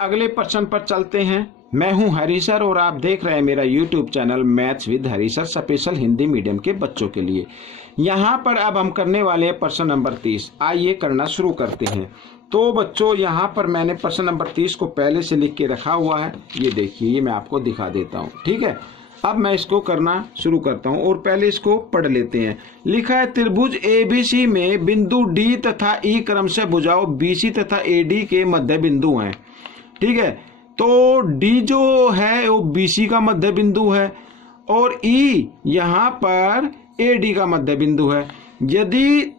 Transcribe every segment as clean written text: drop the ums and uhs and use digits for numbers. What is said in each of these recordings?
अगले प्रश्न पर चलते हैं। मैं हूं हरी सर और आप देख रहे हैं मेरा YouTube channel maths with Hari sir special Hindi medium के बच्चों के लिए। यहां पर अब हम करने वाले हैं प्रश्न नंबर 30। आइए करना शुरू करते हैं। तो बच्चों यहां पर मैंने प्रश्न नंबर 30 को पहले से लिख के रखा हुआ है। ये देखिए, ये मैं आपको दिखा देता हूँ। ठीक है, अब मैं इसको करना शुरू करता हूं और पहले इसको पढ़ लेते हैं। लिखा है त्रिभुज ABC में बिंदु D तथा E क्रम से भुजाओं BC तथा AD के मध्य बिंदु हैं। ठीक है, तो D जो है वो BC का मध्य बिंदु है और E यहाँ पर AD का मध्य बिंदु है। यदि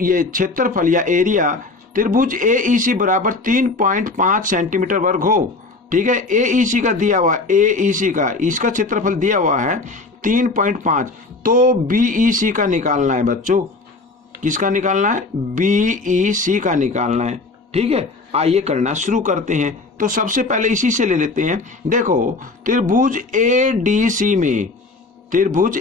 ये क्षेत्रफल या एरिया त्रिभुज AEC बराबर 3.5 सेंटीमीटर वर्ग हो, ठीक है, AEC का दिया हुआ, AEC का इसका क्षेत्रफल दिया हुआ है 3.5, तो BEC का निकालना है बच्चों। किसका निकालना है? BEC का निकालना है। ठीक है, आइए करना शुरू करते हैं। तो सबसे पहले इसी से ले लेते हैं। देखो त्रिभुज ADC में, त्रिभुज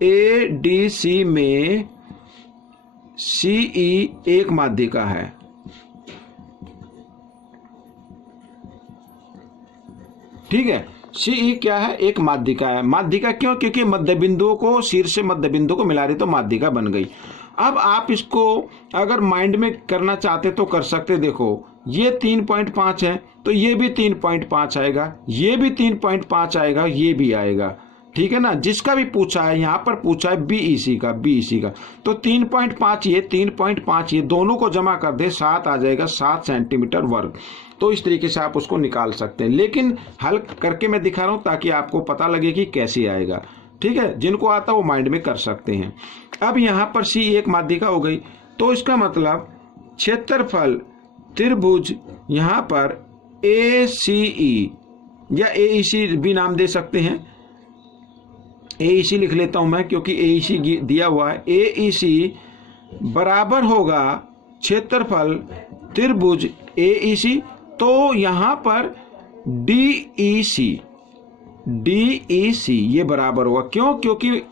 ADC में CE एक माध्यिका है। ठीक है, CE क्या है? एक माध्यिका है। माध्यिका क्यों? क्योंकि मध्य बिंदुओं को, शीर्ष मध्य बिंदु को मिला रही तो माध्यिका बन गई। अब आप इसको अगर माइंड में करना चाहते तो कर सकते। देखो ये 3.5 है तो ये भी 3.5 आएगा, ये भी 3.5 आएगा, ये भी आएगा। ठीक है ना, जिसका भी पूछा है, यहाँ पर पूछा है BEC का, तो 3.5 ये 3.5 ये दोनों को जमा कर दे 7 आ जाएगा, 7 सेंटीमीटर वर्ग। तो इस तरीके से आप उसको निकाल सकते हैं, लेकिन हल करके मैं दिखा रहा हूं ताकि आपको पता लगे कि कैसे आएगा। ठीक है, जिनको आता वो माइंड में कर सकते हैं। अब यहाँ पर CE एक माध्यिका हो गई, तो इसका मतलब क्षेत्रफल त्रिभुज यहाँ पर ACE या AEC भी नाम दे सकते हैं। AEC लिख लेता हूं मैं क्योंकि AEC दिया हुआ है। AEC बराबर होगा क्षेत्रफल त्रिभुज AEC, तो यहां पर DEC ये बराबर होगा। क्यों? क्योंकि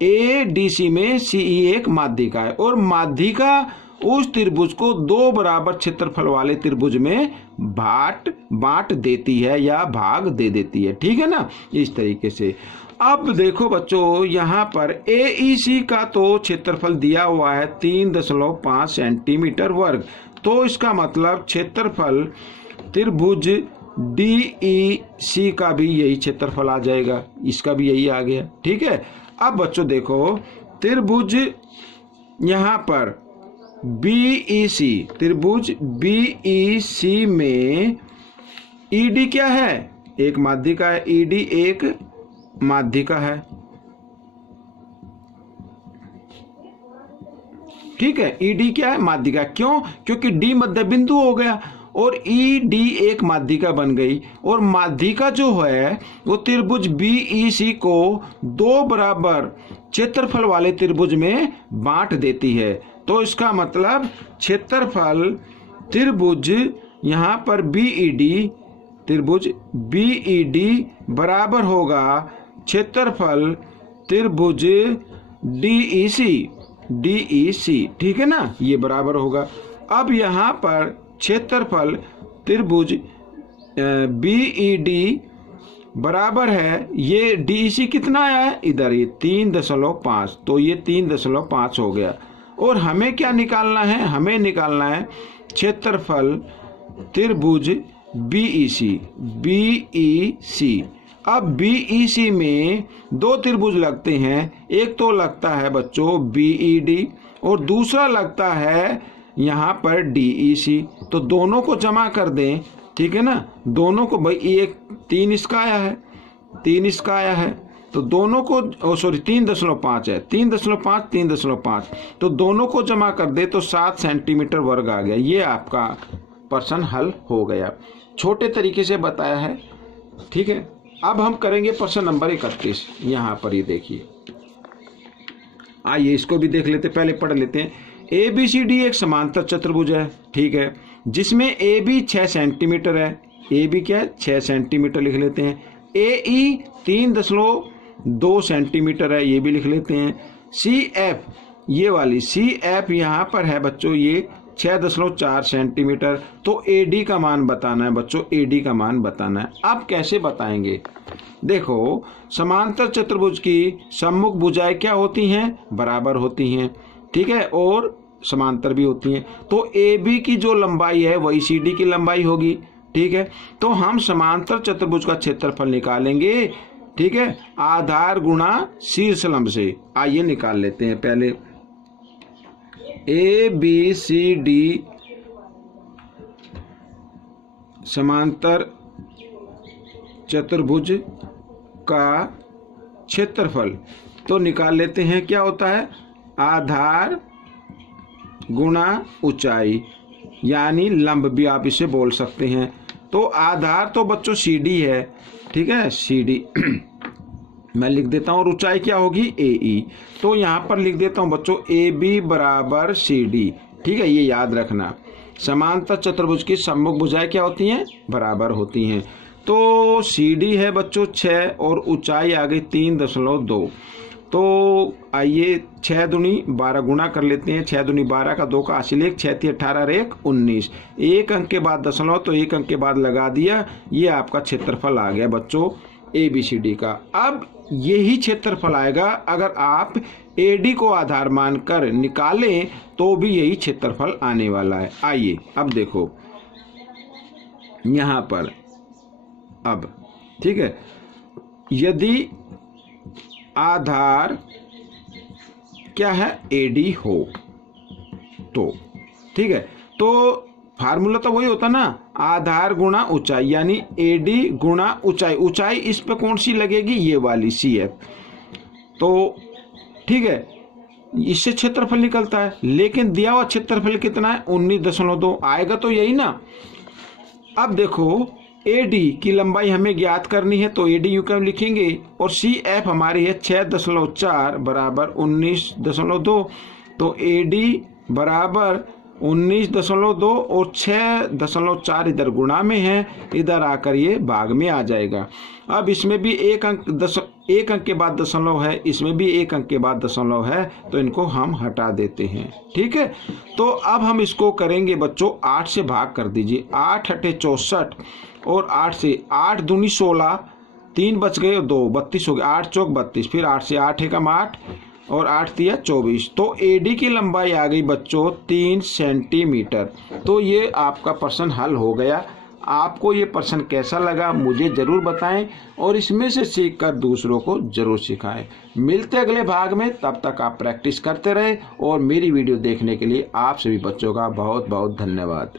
ADC में CE एक माध्यिका है और माध्यिका उस त्रिभुज को दो बराबर क्षेत्रफल वाले त्रिभुज में बांट देती है या भाग दे देती है। ठीक है ना, इस तरीके से। अब देखो बच्चों यहाँ पर AEC का तो क्षेत्रफल दिया हुआ है 3.5 सेंटीमीटर वर्ग, तो इसका मतलब क्षेत्रफल त्रिभुज DEC का भी यही क्षेत्रफल आ जाएगा, इसका भी यही आ गया। ठीक है, अब बच्चों देखो त्रिभुज यहाँ पर BEC, त्रिभुज BEC में ED क्या है? एक माध्यिका है। ED एक माध्यिका है। ठीक है, ED क्या है? माध्यिका। क्यों? क्योंकि D मध्य बिंदु हो गया और ED एक माध्यिका बन गई, और माध्यिका जो है वो त्रिभुज BEC को दो बराबर क्षेत्रफल वाले त्रिभुज में बांट देती है। तो इसका मतलब क्षेत्रफल त्रिभुज यहाँ पर त्रिभुज BED बराबर होगा क्षेत्रफल त्रिभुज DEC। ठीक है ना, ये बराबर होगा। अब यहाँ पर क्षेत्रफल त्रिभुज BED बराबर है, ये DEC कितना आया है? इधर ये 3.5, तो ये 3.5 हो गया। और हमें क्या निकालना है? हमें निकालना है क्षेत्रफल त्रिभुज BEC। अब BEC में दो त्रिभुज लगते हैं, एक तो लगता है बच्चों BED और दूसरा लगता है यहाँ पर DEC, तो दोनों को जमा कर दें। ठीक है ना, दोनों को, भाई एक 3 इसका आया है, 3 इसका आया है, तो दोनों को 3.5 है, 3.5, तो दोनों को जमा कर दे तो 7 सेंटीमीटर वर्ग आ गया। ये आपका प्रश्न हल हो गया, छोटे तरीके से बताया है। ठीक है, अब हम करेंगे प्रश्न नंबर 31। यहाँ पर ये देखिए, आइए इसको भी देख लेते, पहले पढ़ लेते हैं। ABCD एक समांतर चतुर्भुज है। ठीक है, जिसमें AB 6 सेंटीमीटर है। AB क्या है? 6 सेंटीमीटर लिख लेते हैं। AE 3.2 सेंटीमीटर है, ये भी लिख लेते हैं। CF, ये वाली CF यहाँ पर है बच्चों, ये 6.4 सेंटीमीटर। तो AD का मान बताना है बच्चों, AD का मान बताना है। अब कैसे बताएंगे? देखो, समांतर चतुर्भुज की सम्मुख भुजाएं क्या होती हैं? बराबर होती हैं, ठीक है, और समांतर भी होती हैं। तो AB की जो लंबाई है वही CD की लंबाई होगी, ठीक है। तो हम समांतर चतुर्भुज का क्षेत्रफल निकालेंगे, ठीक है, आधार गुणा शीर्ष लंब से। आइए निकाल लेते हैं पहले। ABCD समांतर चतुर्भुज का क्षेत्रफल तो निकाल लेते हैं। क्या होता है? आधार गुणा ऊंचाई, यानी लंब भी आप इसे बोल सकते हैं। तो आधार तो बच्चों CD है, ठीक है, CD मैं लिख देता हूँ, और ऊंचाई क्या होगी? AE। तो यहाँ पर लिख देता हूँ बच्चों AB बराबर CD, ठीक है, ये याद रखना। समांतर चतुर्भुज की सम्मुख भुजाएं क्या होती हैं? बराबर होती हैं। तो CD है बच्चों 6 और ऊंचाई आ गई 3.2। तो आइए 6 दूनी 12 गुणा कर लेते हैं। 6 दूनी 12 का 2 का हासिल 1, 6 × 18 1 19। एक अंक के बाद दशमलव, तो एक अंक के बाद लगा दिया। ये आपका क्षेत्रफल आ गया बच्चों ABCD का। अब यही क्षेत्रफल आएगा अगर आप AD को आधार मानकर निकालें, तो भी यही क्षेत्रफल आने वाला है। आइए अब देखो यहाँ पर, अब ठीक है, यदि आधार क्या है? AD हो तो, ठीक है, तो फार्मूला तो वही होता ना, आधार गुणा ऊंचाई, यानी AD गुणा ऊंचाई। ऊंचाई इस पे कौन सी लगेगी? ये वाली CF। तो ठीक है, इससे क्षेत्रफल निकलता है, लेकिन दिया हुआ क्षेत्रफल कितना है? 19.2 आएगा, तो यही ना। अब देखो, AD की लंबाई हमें ज्ञात करनी है, तो AD यूं क्यों लिखेंगे, और CF हमारी है 6.4 बराबर 19.2। तो AD बराबर 19.2 और 6.4 इधर गुणा में है, इधर आकर ये भाग में आ जाएगा। अब इसमें भी एक अंक के बाद दशमलव है, इसमें भी एक अंक के बाद दशमलव है, तो इनको हम हटा देते हैं, ठीक है। तो अब हम इसको करेंगे बच्चों, 8 से भाग कर दीजिए। 8 × 8 = 64 और 8 से 8 दूनी 16, 3 बच गए, 2 32 हो गए। 8 चौक 32, फिर 8 से 8 एकम 8 और 8 तिया 24। तो AD की लंबाई आ गई बच्चों 3 सेंटीमीटर। तो ये आपका प्रश्न हल हो गया। आपको ये प्रश्न कैसा लगा मुझे जरूर बताएं, और इसमें से सीखकर दूसरों को जरूर सिखाएं। मिलते अगले भाग में, तब तक आप प्रैक्टिस करते रहें, और मेरी वीडियो देखने के लिए आप सभी बच्चों का बहुत बहुत धन्यवाद।